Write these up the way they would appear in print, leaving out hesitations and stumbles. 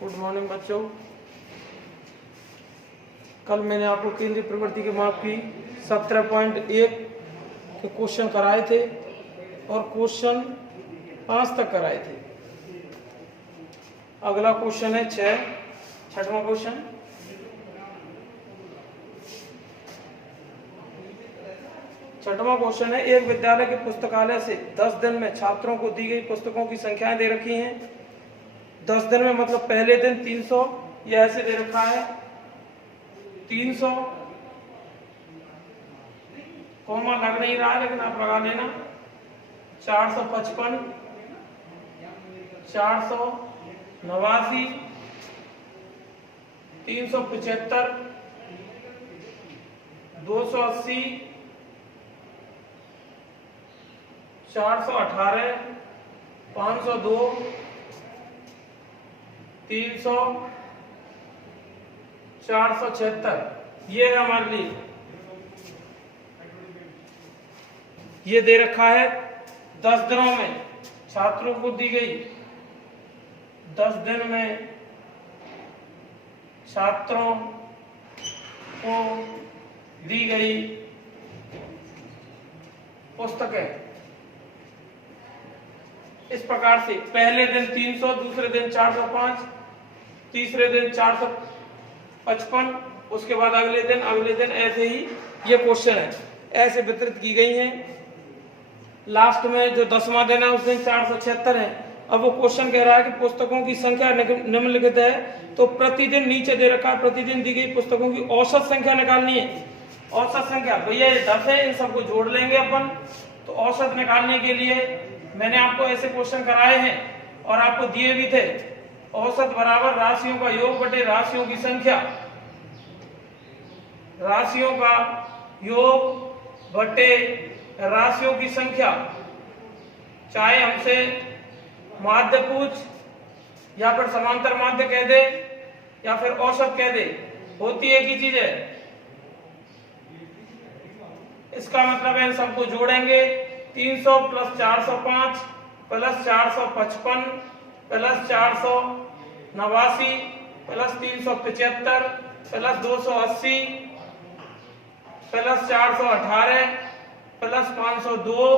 Good morning बच्चों। कल मैंने आपको केंद्रीय प्रवृत्ति के माप की 17.1 के क्वेश्चन कराए थे और क्वेश्चन 5 तक कराए थे। अगला क्वेश्चन है 6वां क्वेश्चन। छठवां क्वेश्चन है, एक विद्यालय के पुस्तकालय से 10 दिन में छात्रों को दी गई पुस्तकों की संख्याएं दे रखी हैं। 10 दिन में मतलब पहले दिन 300, ये ऐसे दे रखा है 300, कॉमा लग नहीं रहा है लेकिन आप लगा लेना। 455, 489, 375, 280, 418, 502, 300, 476। ये है हमारे लिए, ये दे रखा है 10 दिनों में छात्रों को दी गई, 10 दिन में छात्रों को दी गई पुस्तकें इस प्रकार से। पहले दिन 300, दूसरे दिन 405, तीसरे दिन 455, उसके बाद अगले दिन ऐसे ही ये क्वेश्चन है, ऐसे वितरित की गई हैं। लास्ट में जो 10वां दिन है उस दिन 476 है। अब वो क्वेश्चन कह रहा है कि पुस्तकों की संख्या निम्नलिखित है, तो प्रतिदिन नीचे दे रखा है प्रतिदिन दी गई पुस्तकों की औसत संख्या निकालनी है। औसत संख्या भैया ये 10 है, इन सबको जोड़ लेंगे अपन। तो औसत निकालने के लिए मैंने आपको ऐसे क्वेश्चन कराए हैं और आपको दिए भी थे। औसत बराबर राशियों का योग बटे राशियों की संख्या, राशियों का योग बटे राशियों की संख्या। चाहे हमसे माध्य पूछ या फिर समांतर माध्य कह दे या फिर औसत कह दे, होती एक ही चीज है। इसका मतलब है इन सबको जोड़ेंगे। 300 plus 405 plus 455 plus 489 plus 375 plus 280 plus 418 plus 502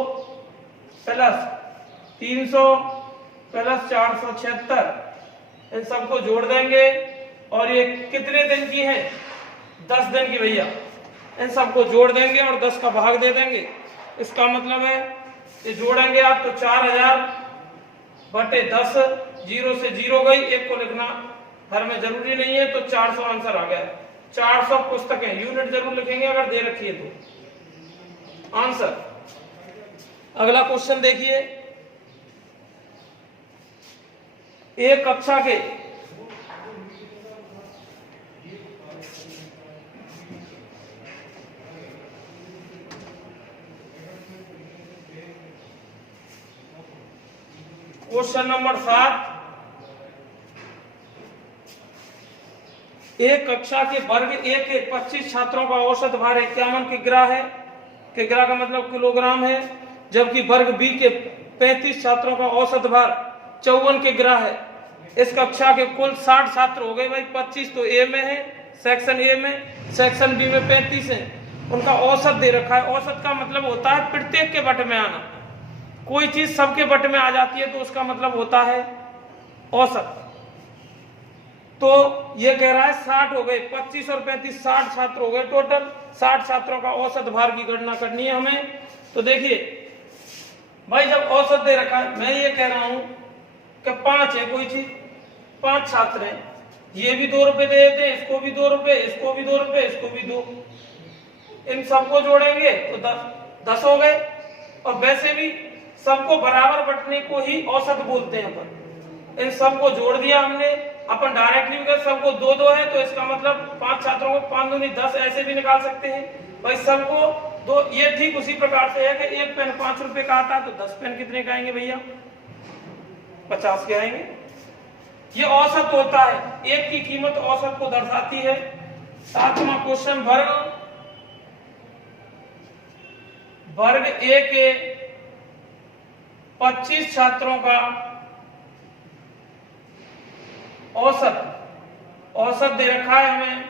plus 300 plus 476, इन सबको जोड़ देंगे। और ये कितने दिन की है? 10 दिन की भैया। इन सबको जोड़ देंगे और 10 का भाग दे देंगे। इसका मतलब है ये जोड़ेंगे आप तो 4000 बटे 10, 0 से 0 गई, एक को लिखना घर में जरूरी नहीं है, तो 400 आंसर आ गया। 400 पुस्तकें, यूनिट जरूर लिखेंगे अगर दे रखी है तो आंसर। अगला क्वेश्चन देखिए, एक कक्षा के क्वेश्चन नंबर 7, एक कक्षा के वर्ग ए के 25 छात्रों का औसत भार 51 किग्रा है। किग्रा का मतलब किलोग्राम है। जबकि वर्ग बी के 35 छात्रों का औसत भार 54 किग्रा है। इस कक्षा के कुल 60 छात्र हो गए भाई। 25 तो ए में है, सेक्शन ए में, सेक्शन बी में 35 है। उनका औसत दे रखा है। औसत का मतलब होता है प्रत्येक के बट में आना। कोई चीज सबके बट में आ जाती है तो उसका मतलब होता है औसत। तो ये कह रहा है 60 हो गए, 25 और 35 60 छात्र हो गए टोटल। 60 छात्रों का औसत भार की गणना करनी है हमें। तो देखिए भाई, जब औसत दे रखा है, मैं ये कह रहा हूं कि 5 है कोई चीज, 5 छात्र हैं, ये भी 2 रुपए दे देते हैं, इसको भी 2 रुपए, इसको भी 2 रुपए, इसको भी 2, इन सबको जोड़ेंगे तो 10 हो गए। और वैसे भी सबको बराबर बंटने को ही औसत बोलते हैं अपन। इन सबको जोड़ दिया हमने। अपन डायरेक्टली भी सबको 2-2 है तो इसका मतलब 5 छात्रों को 5 दूनी 10 ऐसे भी निकाल सकते हैं भाई। सबको 2, ये ठीक उसी प्रकार से है कि एक पेन 5 रुपए का आता है तो 10 पेन कितने का आएंगे भैया? 50 के आएंगे। ये औसत होता है, एक की कीमत औसत को दर्शाती है। 7वां क्वेश्चन, वर्ग ए के 25 छात्रों का औसत दे रखा है हमें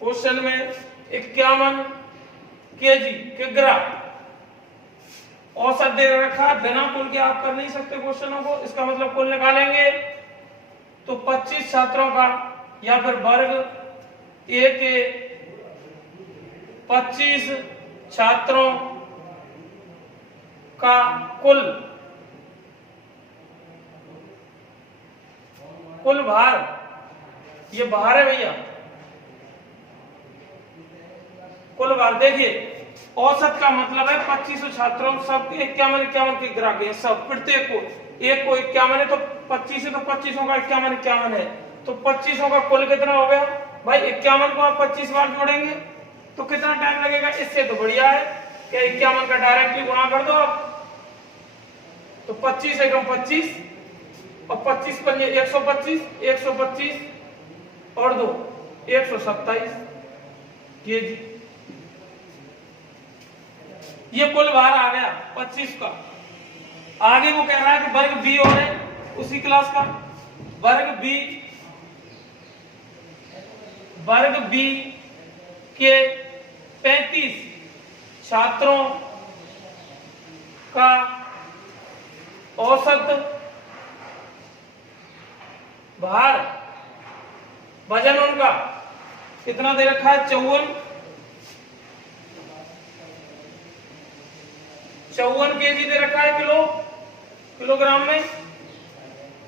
क्वेश्चन में 51 केजी किग्रा औसत दे रखा है। बिना कुल के आप कर नहीं सकते क्वेश्चनों को, इसका मतलब कुल निकालेंगे तो 25 छात्रों का या फिर वर्ग ए के 25 छात्रों का कुल भार, ये भार है भैया, कुल भार। देखिए औसत का मतलब है 2500 छात्रों सब 51 के ग्राहक है, सब प्रत्येक को, एक को 51 है तो 25 है तो 25 का 51 है, तो 25 का कुल कितना हो गया भाई? 51 को आप 25 बार जोड़ेंगे तो कितना टाइम लगेगा? इससे तो बढ़िया है कि 51 का डायरेक्टली गुणा कर दो आप, तो 25 एकम 25 और 25 पर 125 और 2 127 केजी। ये कुल भार आ गया 25 का। आगे वो कह रहा है कि वर्ग बी और है उसी क्लास का, वर्ग बी के 35 छात्रों का औसत भार, वजन उनका कितना दे रखा है? 54 केजी दे रखा है किलोग्राम में,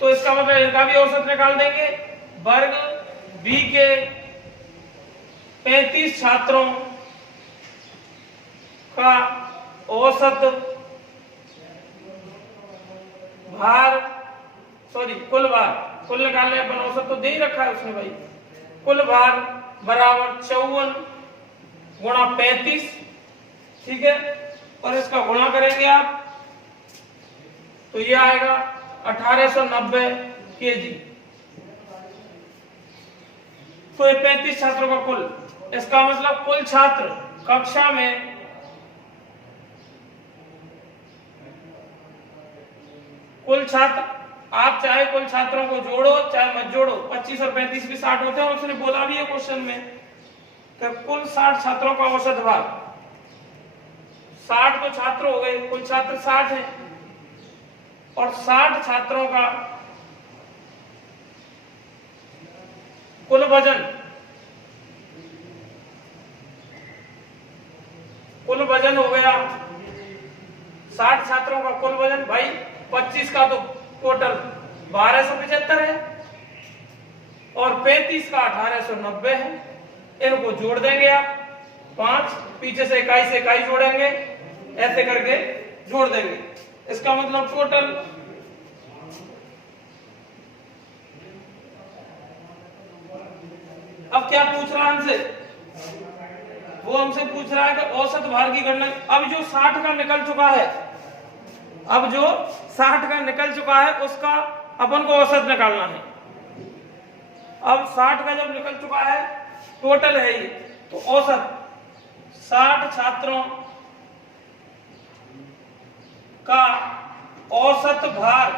तो इसका मतलब इनका भी औसत निकाल देंगे। वर्ग बी के 35 छात्रों का औसत भार, कुल भार, कुल निकालने अपन औसत तो दे ही रखा है उसने भाई। कुल भार बराबर 54 गुणा 35, ठीक है, और इसका गुणा करेंगे आप तो ये आएगा 1890 केजी। तो ये 35 छात्रों का कुल, इसका मतलब कुल छात्र कक्षा में आप चाहे कुल छात्रों को जोड़ो चाहे मत जोड़ो, 25 और 35 भी 60 होते हैं, और उसने बोला भी है क्वेश्चन में कि कुल 60 छात्रों का औसत भार, 60 तो छात्र हो गए, कुल छात्र 60 हैं, और 60 छात्रों का कुल वजन हो गया 60 छात्रों का कुल वजन भाई 25 का तो टोटल 1275 है और 35 का 1890 है। इनको जोड़ देंगे आप 5, पीछे से इकाई जोड़ेंगे, ऐसे करके जोड़ देंगे। इसका मतलब टोटल अब क्या पूछ रहा है हमसे? वो हमसे पूछ रहा है कि औसत भार की गणना। अब जो 60 का निकल चुका है उसका अपन को औसत निकालना है। अब 60 का जब निकल चुका है, टोटल है ये, तो औसत 60 छात्रों का औसत भार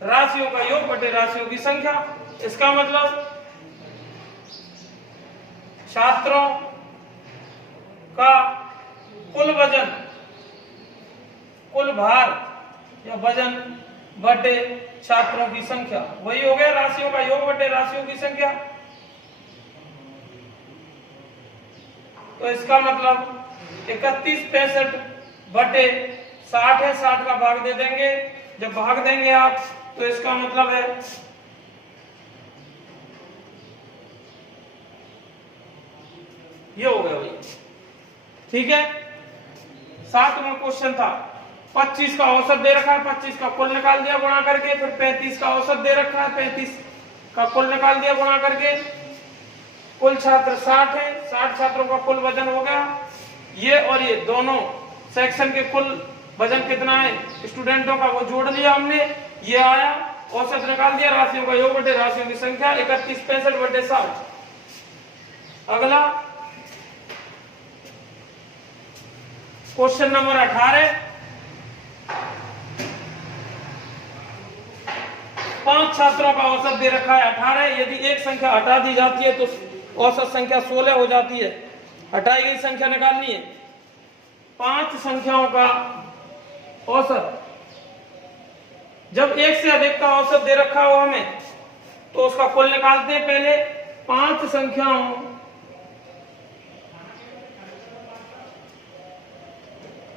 राशियों का योग बटे राशियों की संख्या। इसका मतलब छात्रों का कुल भार या वजन बटे छात्रों की संख्या, वही हो गया राशियों का योग बटे राशियों की संख्या। तो इसका मतलब 3165 बटे 60 है, 60 का भाग दे देंगे। जब भाग देंगे आप तो इसका मतलब है ये हो गया भाई, ठीक है। 7वां क्वेश्चन था, 25 का औसत दे रखा है, 25 का कुल निकाल दिया गुणा करके, फिर 35 का औसत दे रखा है, 35 का कुल निकाल दिया गुणा करके, कुल छात्र 60 है, 60 छात्रों का कुल वजन हो गया। ये और ये दोनों सेक्शन के कुल वजन कितना है स्टूडेंटों का, वो जोड़ लिया हमने, ये आया, औसत निकाल दिया, राशियों का योग बटे राशियों की संख्या 3165 बटे 60। अगला क्वेश्चन नंबर 18, 5 छात्रों का औसत दे रखा है 18। यदि एक संख्या हटा दी जाती है तो औसत संख्या 16 हो जाती है। हटाई गई संख्या निकालनी है। 5 संख्याओं का औसत, जब एक से अधिक का औसत दे रखा हो हमें तो उसका कुल निकालते हैं। पहले 5 संख्याओं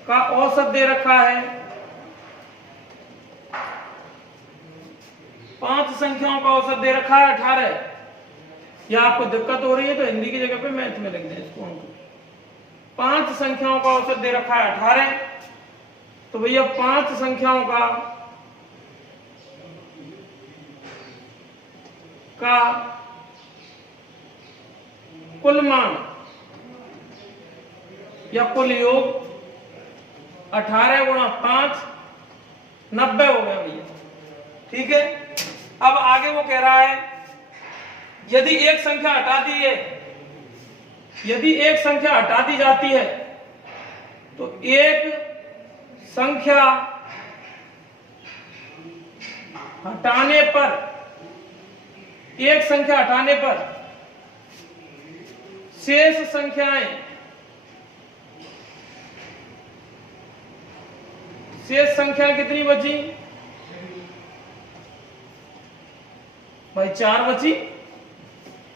का औसत दे रखा है, 5 संख्याओं का औसत दे रखा है 18। या आपको दिक्कत हो रही है तो हिंदी की जगह पे मैथ में लिख दें इसको। 5 संख्याओं का औसत दे रखा है 18। तो भैया 5 संख्याओं का कुल मान या कुल योग 18 गुणा 5 90 हो गया भैया। ठीक है, अब आगे वो कह रहा है यदि एक संख्या हटा दी है, यदि एक संख्या हटा दी जाती है तो एक संख्या हटाने पर, एक संख्या हटाने पर शेष संख्याएं, शेष संख्या कितनी बची भाई? 4 बची।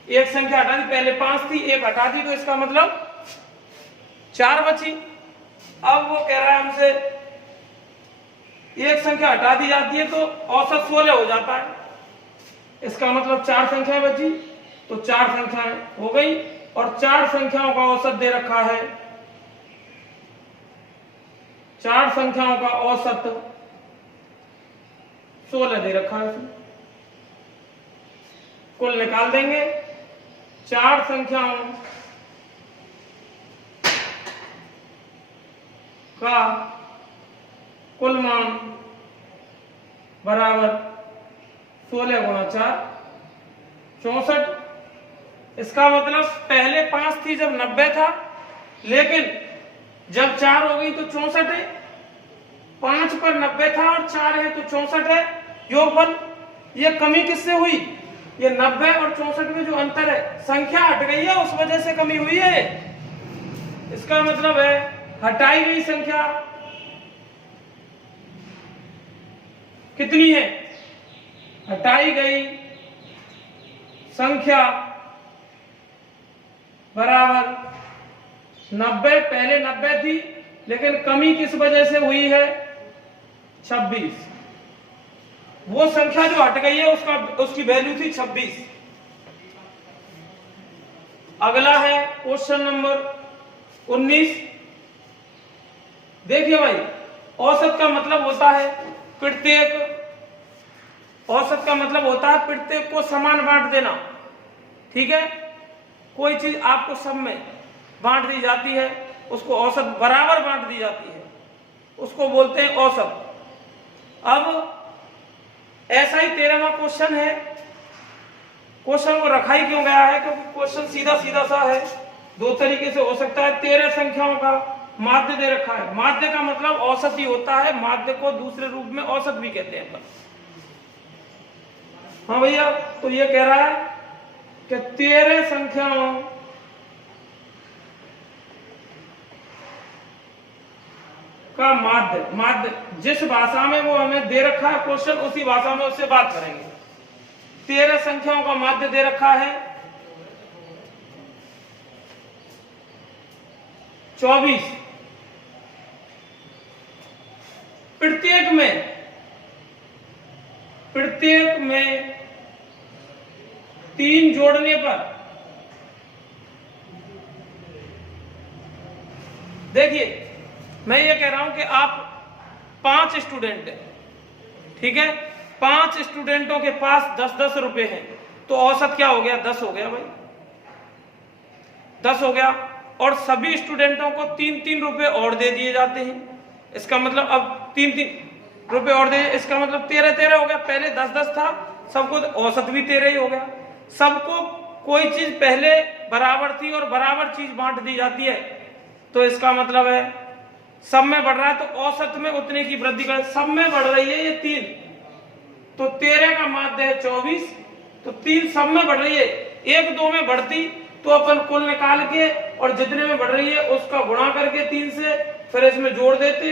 एक संख्या हटा दी, पहले 5 थी, एक हटा दी तो इसका मतलब 4 बची। अब वो कह रहा है हमसे एक संख्या हटा दी जाती है तो औसत 16 हो जाता है। इसका मतलब 4 संख्याएं बची, तो 4 संख्याएं हो गई और 4 संख्याओं का औसत दे रखा है, 4 संख्याओं का औसत 16 दे रखा है। कुल निकाल देंगे। 4 संख्याओं का कुल मान बराबर 16 गुणा 4 64। इसका मतलब पहले 5 थी जब 90 था, लेकिन जब 4 हो गई तो 64 है। 5 पर 90 था और 4 है तो 64 है। योगफल, ये कमी किससे हुई? ये 90 और 64 में जो अंतर है, संख्या हट गई है उस वजह से कमी हुई है। इसका मतलब है हटाई गई संख्या कितनी है? हटाई गई संख्या बराबर 90। पहले 90 थी लेकिन कमी किस वजह से हुई है? 26। वो संख्या जो हट गई है उसकी वैल्यू थी 26। अगला है क्वेश्चन नंबर 19। देखिए भाई, औसत का मतलब होता है प्रत्येक, औसत का मतलब होता है प्रत्येक को समान बांट देना। ठीक है, कोई चीज आपको सब में बांट दी जाती है, उसको औसत बराबर बांट दी जाती है, उसको बोलते हैं औसत। अब ऐसा ही 13वां क्वेश्चन है। क्वेश्चन को रखा ही क्यों गया है? क्योंकि क्वेश्चन सीधा सीधा सा है, 2 तरीके से हो सकता है। 13 संख्याओं का माध्य दे रखा है। माध्य का मतलब औसत ही होता है, माध्य को दूसरे रूप में औसत भी कहते हैं। हाँ भैया, तो ये कह रहा है कि 13 संख्याओं का माध्य, माध्य जिस भाषा में वो हमें दे रखा है क्वेश्चन, उसी भाषा में उससे बात करेंगे। 13 संख्याओं का माध्य दे रखा है 24। प्रत्येक में 3 जोड़ने पर, देखिए मैं ये कह रहा हूं कि आप 5 स्टूडेंट हैं, ठीक है, 5 स्टूडेंटों के पास 10-10 रुपए हैं, तो औसत क्या हो गया? 10 हो गया भाई, 10 हो गया। और सभी स्टूडेंटों को 3-3 रुपए और दे दिए जाते हैं। इसका मतलब अब 3-3 रुपए और दे, इसका मतलब 13-13 हो गया। पहले 10-10 था, सबको औसत भी 13 ही हो गया। सबको कोई चीज पहले बराबर थी और बराबर चीज बांट दी जाती है, तो इसका मतलब है सब में बढ़ रहा है तो औसत में उतने की वृद्धि कर, सब में बढ़ रही है ये 3, तो 13 का माध्य है 24, तो 3 सब में बढ़ रही है, 1 2 में बढ़ती तो अपन कुल निकाल के और जितने में बढ़ रही है उसका गुणा करके 3 से फिर इसमें जोड़ देते,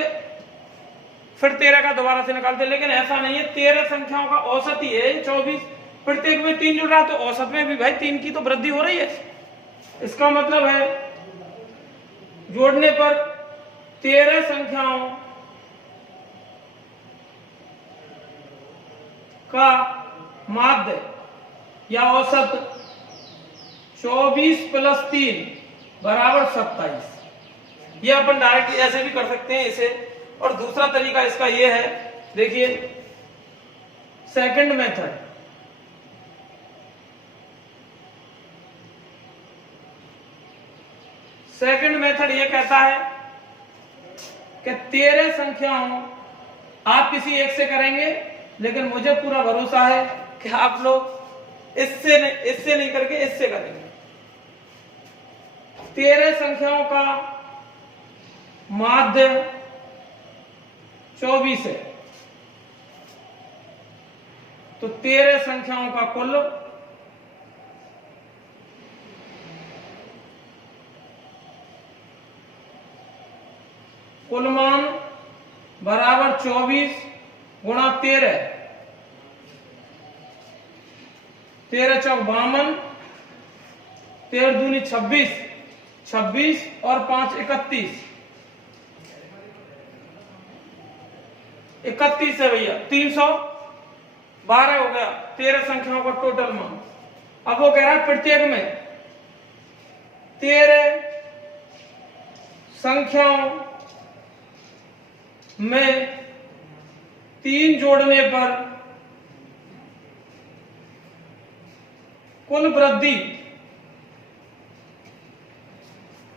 फिर 13 का दोबारा से निकालते। लेकिन ऐसा नहीं है, 13 संख्याओं का औसत ही है 24, प्रत्येक में 3 जुड़ रहा है तो औसत में भी भाई 3 की तो वृद्धि हो रही है। इसका मतलब है जोड़ने पर 13 संख्याओं का माध्य या औसत 24 + 3 = 27। ये अपन डायरेक्ट ऐसे भी कर सकते हैं इसे। और दूसरा तरीका इसका ये है, देखिए सेकंड मेथड, सेकंड मेथड ये कहता है कि 13 संख्याओं आप किसी एक से करेंगे, लेकिन मुझे पूरा भरोसा है कि आप लोग इससे नहीं करके इससे करेंगे। 13 संख्याओं का माध्य 24 है, तो 13 संख्याओं का कुल मान बराबर 24 गुणा 13, 13 चौक 52, 13 दूनी 26, 26 और 5 31, 31 है भैया, 312 हो गया 13 संख्याओं का टोटल मान। अब वो कह रहा है प्रत्येक में 13 संख्याओं में 3 जोड़ने पर कुल वृद्धि,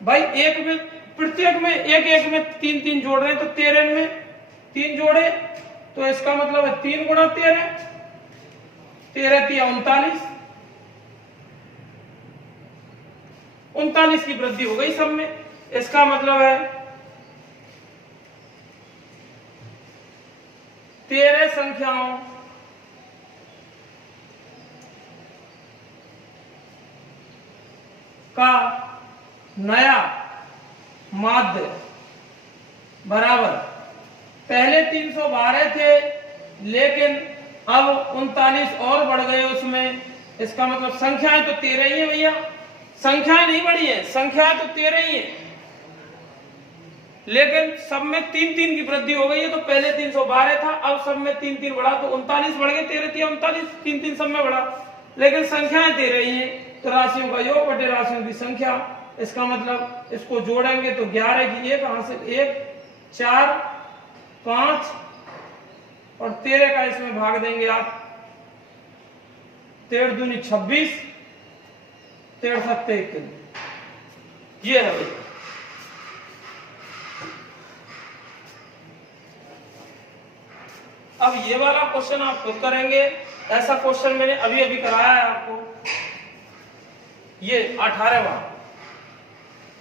भाई एक में प्रत्येक में एक में 3 जोड़ रहे हैं, तो 13 में 3 जोड़े तो इसका मतलब है 3 गुणा 13, 13 × 39, 39 की वृद्धि हो गई सब में। इसका मतलब है 13 संख्याओं का नया माध्य बराबर, पहले 312 थे लेकिन अब 39 और बढ़ गए उसमें। इसका मतलब संख्याएं तो 13 ही है भैया, संख्याएं नहीं बढ़ी है, संख्याएं तो 13 ही है, लेकिन सब में 3 की वृद्धि हो गई है। तो पहले 312 था, अब सब में 3 बढ़ा तो 39 बढ़ गए, 13 × 39, 3 सब में बढ़ा, लेकिन संख्याएं 13 ही है। तो राशियों का योग बटे राशियों की संख्या, इसका मतलब इसको जोड़ेंगे तो 11 की 1 हासिल 1, 4, 5 और 13 का इसमें भाग देंगे आप, 13 दूनी 26, 13 7 21, ये है भाई। अब ये वाला क्वेश्चन आप खुद करेंगे, ऐसा क्वेश्चन मैंने अभी कराया है आपको, ये 18वां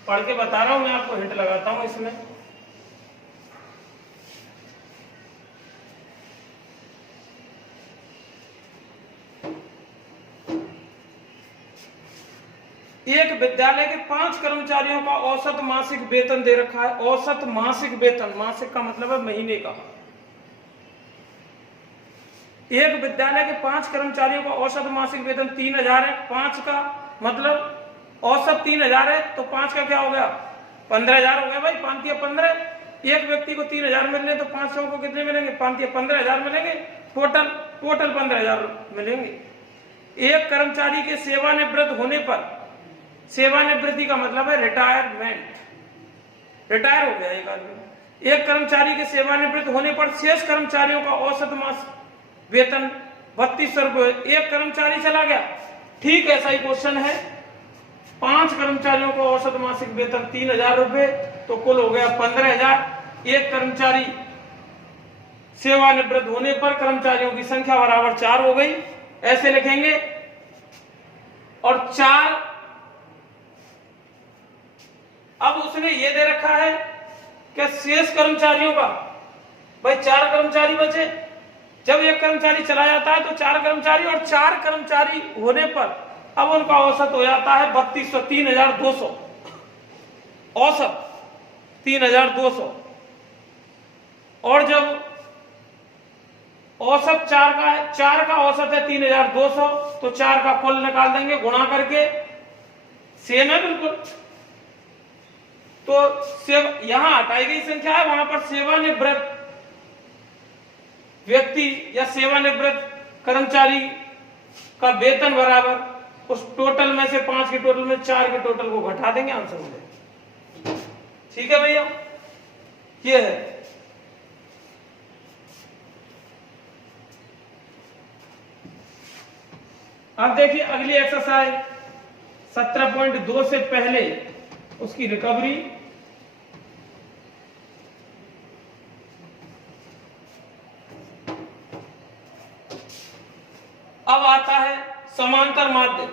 पढ़ के बता रहा हूं मैं आपको, हिंट लगाता हूं इसमें। एक विद्यालय के 5 कर्मचारियों का औसत मासिक वेतन दे रखा है। औसत मासिक वेतन, मासिक का मतलब है महीने का। एक विद्यालय के 5 कर्मचारियों का औसत मासिक वेतन 3000 है। 5 का मतलब औसत 3000 है, तो 5 का क्या हो गया 15000 हो गया भाई, 5 × 15। एक व्यक्ति को 3000 मिल रहे तो 500 को कितने मिलेंगे, 5 × 15000 मिलेंगे, टोटल 15000 मिलेंगे। एक कर्मचारी के सेवानिवृत्त होने पर, सेवानिवृत्ति का मतलब है रिटायरमेंट, रिटायर हो गया एक आदमी। एक कर्मचारी के सेवानिवृत्त होने पर शेष कर्मचारियों का औसत मासिक वेतन 3200 रुपये। एक कर्मचारी चला गया, ठीक ऐसा ही क्वेश्चन है। 5 कर्मचारियों को औसत मासिक वेतन 3000 रुपये, तो कुल हो गया 15000। एक कर्मचारी सेवानिवृत्त होने पर कर्मचारियों की संख्या बराबर 4 हो गई, ऐसे लिखेंगे। और 4, अब उसने ये दे रखा है कि शेष कर्मचारियों का, भाई 4 कर्मचारी बचे, जब एक कर्मचारी चला जाता है तो 4 कर्मचारी, और 4 कर्मचारी होने पर अब उनका औसत हो जाता है 3200 औसत 3200। और जब औसत 4 का औसत है 3200, तो 4 का कुल निकाल देंगे गुणा करके, सेम है बिल्कुल। तो यहां हटाई गई संख्या है, वहां पर सेवानिवृत्त व्यक्ति या सेवानिवृत्त कर्मचारी का वेतन बराबर उस टोटल में से 5 के टोटल में 4 के टोटल को घटा देंगे, आंसर हो जाएगा। ठीक है भैया, ये है। अब देखिए अगली एक्सरसाइज 17.2 से पहले उसकी रिकवरी। अब आता है समांतर माध्य।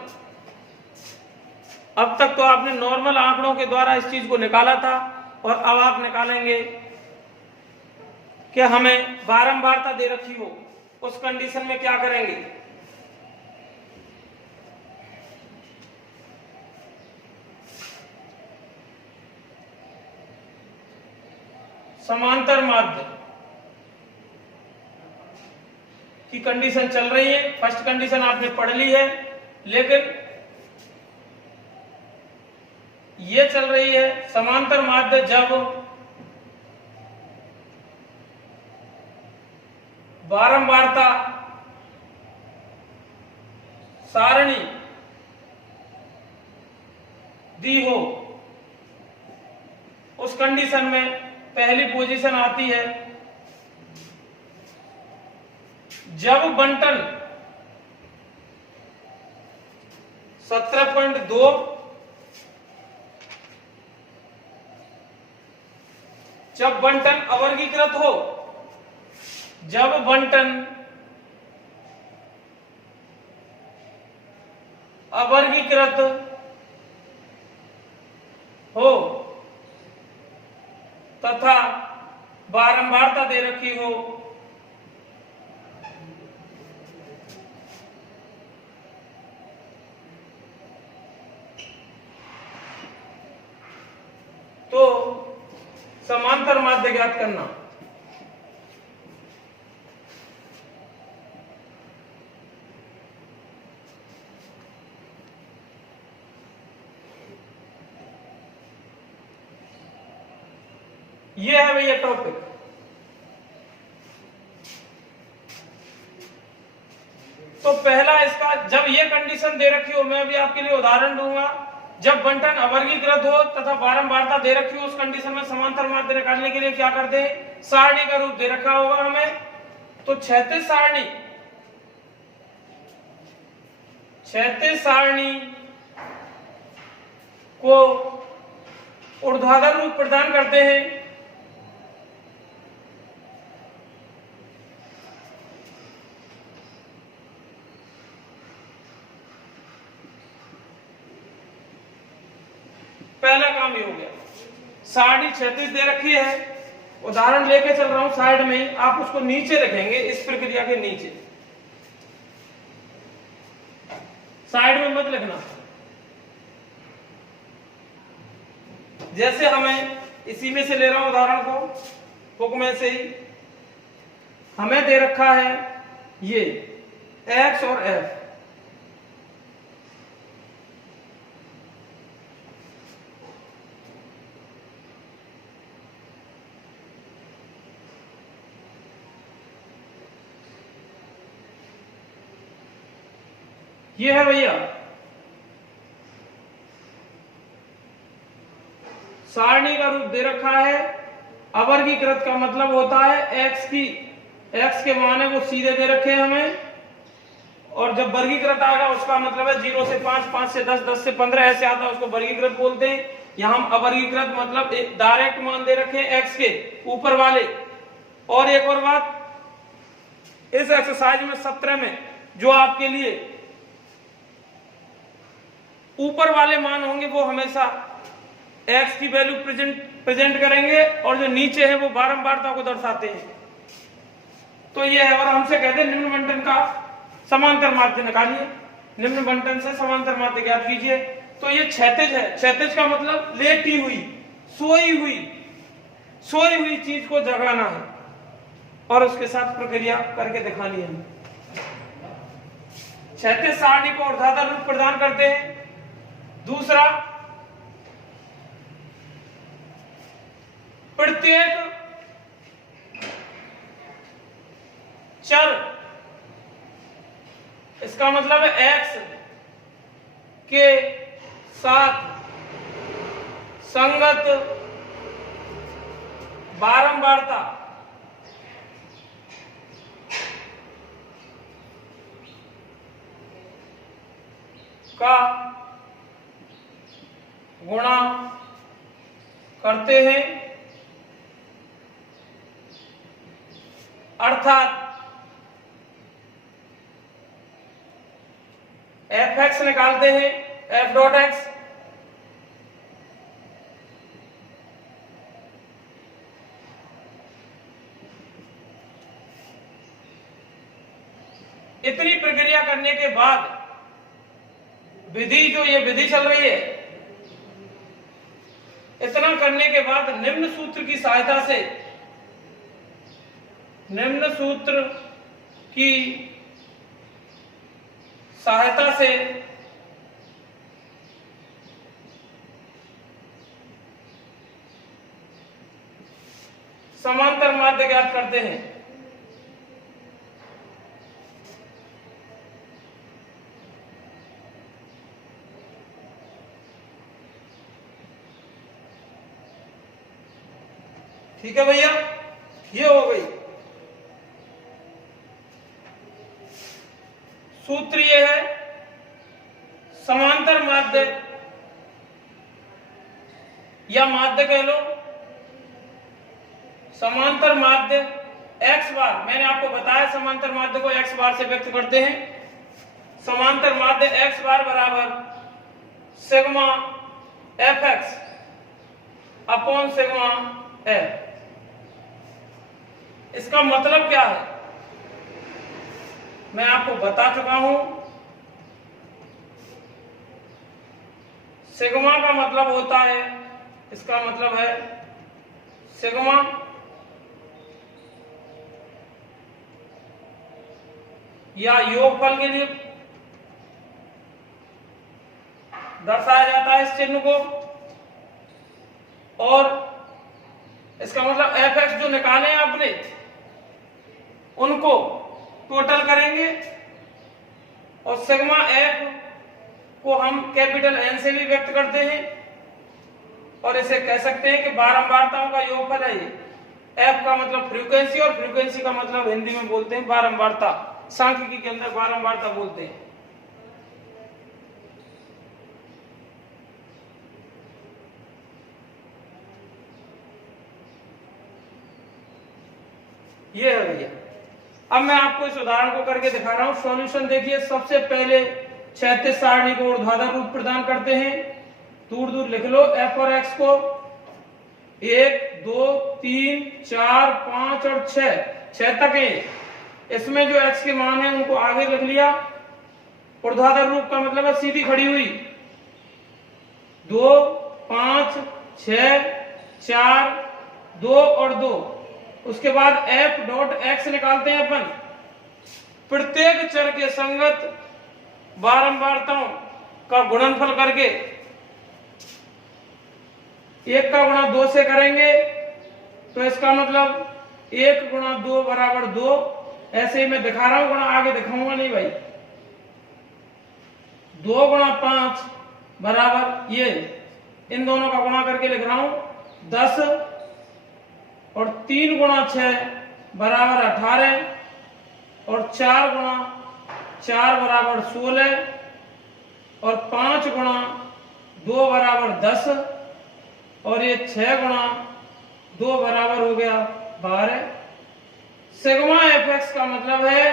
अब तक तो आपने नॉर्मल आंकड़ों के द्वारा इस चीज को निकाला था, और अब आप निकालेंगे कि हमें बारंबारता दे रखी हो, उस कंडीशन में क्या करेंगे। समांतर माध्य की कंडीशन चल रही है, फर्स्ट कंडीशन आपने पढ़ ली है, लेकिन ये चल रही है समांतर माध्य जब बारंबारता सारणी दी हो। उस कंडीशन में पहली पोजीशन आती है जब बंटन 17.2 जब बंटन अवर्गीकृत हो, जब बंटन अवर्गीकृत हो तथा बारंबारता दे रखी हो, तो समांतर माध्य ज्ञात करना। ये है भैया टॉपिक। तो पहला इसका, जब ये कंडीशन दे रखी हो, मैं अभी आपके लिए उदाहरण दूंगा, जब बंटन अवर्गीकृत हो तथा बारंबारता दे रखी हो, उस कंडीशन में समांतर माध्य निकालने के लिए क्या करते हैं, सारणी का रूप दे रखा होगा हमें, तो क्षैतिज सारणी को ऊर्ध्वाधर रूप प्रदान करते हैं। पहला काम ये हो गया। सारणी क्षैतिज दे रखी है, उदाहरण लेके चल रहा हूं साइड में ही, आप उसको नीचे रखेंगे, इस प्रक्रिया के नीचे, साइड में मत लिखना। जैसे हमें इसी में से ले रहा हूं उदाहरण को, बुक में से ही हमें दे रखा है ये एक्स और एफ, ये है भैया सारणी का रूप दे रखा है। अवर्गीकृत का मतलब होता है एक्स के मान है वो सीधे दे रखे हैं हमें, और जब वर्गीकृत आएगा उसका मतलब है 0 से 5, 5 से 10, 10 से 15 ऐसे आता है, उसको वर्गीकृत बोलते हैं। यहां हम अवर्गीकृत मतलब एक डायरेक्ट मान दे रखे हैं एक्स के ऊपर वाले। और एक और बात, इस एक्सरसाइज में 17 में जो आपके लिए ऊपर वाले मान होंगे वो हमेशा x की वैल्यू प्रेजेंट करेंगे, और जो नीचे है वो बारंबारता को दर्शाते हैं। तो ये है। और हमसे कहते हैं निम्न बंटन का समांतर माध्य निकालिए, निम्न बंटन से समांतर माध्य ज्ञात कीजिए। तो ये क्षैतिज है, क्षैतिज का मतलब लेटी हुई, सोई हुई चीज को जगाना है और उसके साथ प्रक्रिया करके दिखानी है। क्षैतिज सारणी को ऊर्ध्वाधर रूप प्रदान करते हैं। दूसरा, प्रत्येक चर, इसका मतलब है x के साथ संगत बारंबारता का गुणा करते हैं, अर्थात fx निकालते हैं, f डॉट x इतनी प्रक्रिया करने के बाद विधि, जो ये विधि चल रही है, इतना करने के बाद निम्न सूत्र की सहायता से, निम्न सूत्र की सहायता से समांतर माध्य ज्ञात करते हैं। ठीक है भैया, ये हो गई। सूत्र ये है, समांतर माध्य या माध्य कह लो, समांतर माध्य x बार, मैंने आपको बताया समांतर माध्य को x बार से व्यक्त करते हैं। समांतर माध्य x बार बराबर sigma fx upon sigma f। इसका मतलब क्या है मैं आपको बता चुका हूं। सिग्मा का मतलब होता है, इसका मतलब है सिग्मा या योगफल के लिए दर्शाया जाता है इस चिन्ह को, और इसका मतलब fx जो निकाले हैं आपने, उनको टोटल करेंगे और सिग्मा f को हम कैपिटल N से भी व्यक्त करते हैं और इसे कह सकते हैं कि बारंबारताओं का योगफल है ये। f का मतलब फ्रीक्वेंसी और फ्रीक्वेंसी का मतलब हिंदी में बोलते हैं बारंबारता, सांख्यिकी के अंदर बारंबारता बोलते हैं। ये है भैया। अब मैं आपको इस उदाहरण को करके दिखा रहा हूं। सॉल्यूशन देखिए, सबसे पहले क्षैतिज सारणी को ऊर्ध्वाधर रूप प्रदान करते हैं। दूर दूर लिख लो f और x को, 1 2 3 4 5 और 6 तक है। इसमें जो x के मान है उनको आगे लिख लिया। ऊर्ध्वाधर रूप का मतलब है सीधी खड़ी हुई, 2 5 6 4 2 और 2। उसके बाद f डॉट x निकालते हैं अपन। प्रत्येक चर के संगत बारंबारताओं का गुणनफल करके 1 का गुणा 2 से करेंगे, तो इसका मतलब 1 गुणा 2 बराबर 2। ऐसे ही मैं दिखा रहा हूं, गुणा आगे दिखाऊंगा नहीं भाई। 2 गुणा 5 बराबर ये, इन दोनों का गुणा करके लिख रहा हूं 10, और 3 गुणा 6 बराबर 18, और 4 गुणा 4 बराबर 16, और 5 गुणा 2 बराबर 10, और ये 6 गुणा 2 बराबर हो गया 12। सिग्मा fx का मतलब है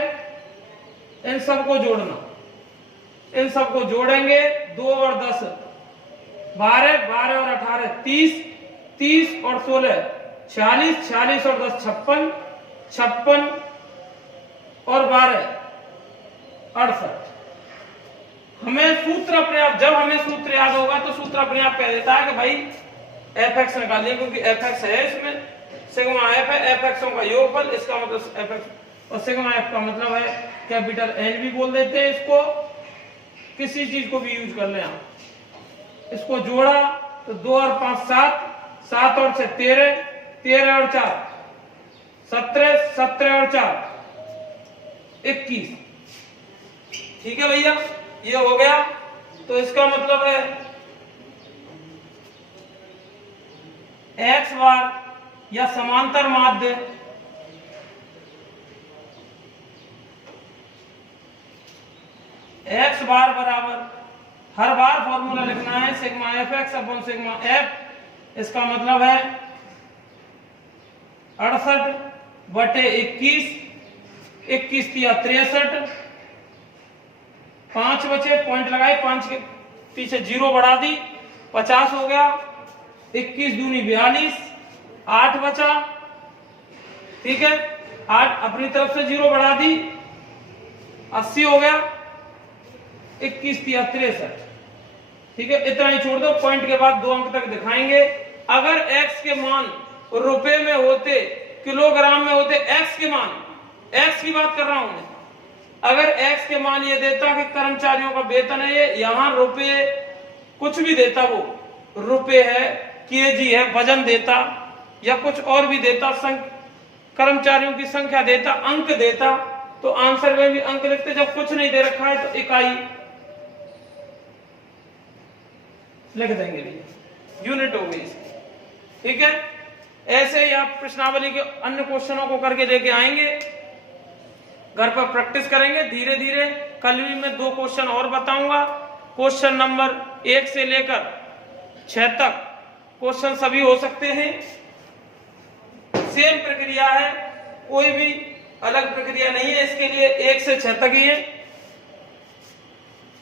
इन सबको जोड़ना। इन सबको जोड़ेंगे, 2 और 10 12, 12 और 18 30, 30 और 16 40, 40 और 10 56, 56 और 12 68। हमें सूत्र अपने आप, जब हमें सूत्र याद होगा तो सूत्र अपने आप कह देता है कि भाई एफ एक्स निकालिए, क्योंकि एफ एक्स है इसमें, सिग्मा एफ है, एफ एक्सों का योगफल, इसका मतलब एफ एक्स, और सिग्मा एफ का मतलब है कैपिटल एन भी बोल देते हैं इसको, किसी चीज को भी यूज कर ले आप। इसको जोड़ा तो 2 और 5 7, 7 और 6 13, 13 और 4 17, 17 और 4 21। ठीक है भैया, ये हो गया। तो इसका मतलब है एक्स बार या समांतर माध्य एक्स बार बराबर, हर बार फॉर्मूला लिखना है sigma F x upon sigma F. इसका मतलब है 68/21, 21 किया 63, 5 बचे, पॉइंट लगाए, 5 के पीछे 0 बढ़ा दी, 50 हो गया, 21 दूनी 42, 8 बचा, ठीक है, 8 अपनी तरफ से 0 बढ़ा दी, 80 हो गया, 21 किया 63, ठीक है, इतना ही छोड़ दो। पॉइंट के बाद 2 अंक तक दिखाएंगे। अगर x के मान रुपए में होते, किलोग्राम में होते, x के मान, x की बात कर रहा हूं मैं, अगर x के मान ये देता कि कर्मचारियों का वेतन है ये, यहां रुपए कुछ भी देता, वो रुपए है, केजी है, वजन देता या कुछ और भी देता, कर्मचारियों की संख्या देता, अंक देता, तो आंसर में भी अंक लिखते। जब कुछ नहीं दे रखा है तो इकाई लिख देंगे, यूनिट हो गई, ठीक है। ऐसे ही आप प्रश्नावली के अन्य क्वेश्चनों को करके लेके आएंगे, घर पर प्रैक्टिस करेंगे धीरे धीरे। कल भी मैं 2 क्वेश्चन और बताऊंगा, क्वेश्चन नंबर 1 से लेकर 6 तक क्वेश्चन सभी हो सकते हैं, सेम प्रक्रिया है, कोई भी अलग प्रक्रिया नहीं है, इसके लिए 1 से 6 तक ही है,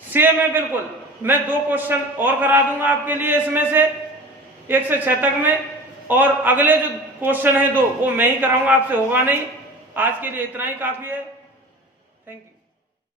सेम है बिल्कुल। मैं 2 क्वेश्चन और करा दूंगा आपके लिए इसमें से 1 से 6 तक में, और अगले जो क्वेश्चन है 2 वो मैं ही कराऊंगा, आपसे होगा नहीं। आज के लिए इतना ही काफी है। Thank you.